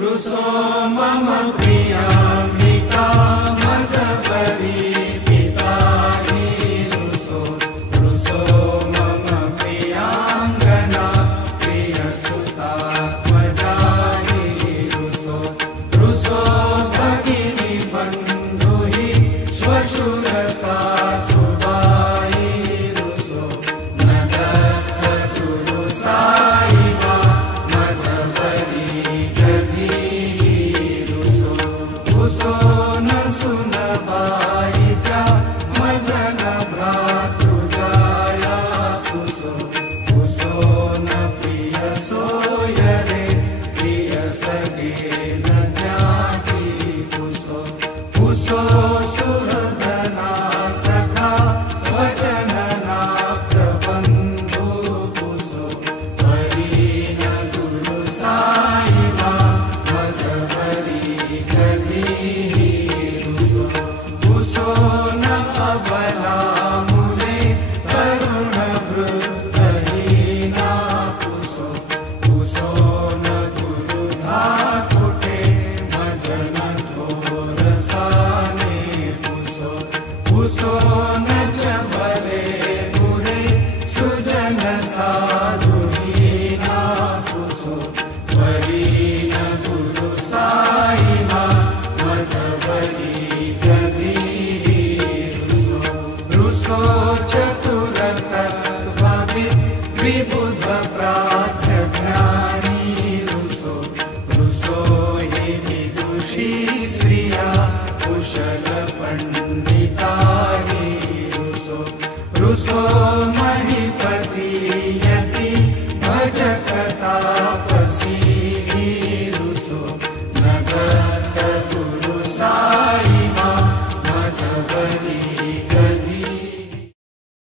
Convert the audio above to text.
रुसो मम प्रियाम्बिका मजबरी पिताहि रुसो रुसो मम प्रियांगना प्रियसुतात्मजाहि रुसो रुसो भगिनी बन्धुहि श्वशुर सासुबाई रुसो न दत्ततु रुसायिवा मजबरी गधी रुसो रुसो न सुनबायिता मजन भ्रातृजाया रुसो रुसो न प्रिय सोयरे प्रिय सगे न ज्ञाति रुसो रुसो सुहृदना सखा स्वजनना प्रबन्धु रुसो हरिण गुरु सायिवा मजहरि गधी रुसो रुसो न अबला मुले तरुण वृद्धहीना रुसो रुसो न गुरु धाकुटे मजन घोरसाने रुसो रुसो न चबले बुरे सुजन साधुहीना रुसो हरिण गुरु सायिवा मजहरि गधी रुसो रुसो चतुर तत्त्वविद् विबुध प्राज्ञ ज्ञानी रुसो रुसो हि विदुषी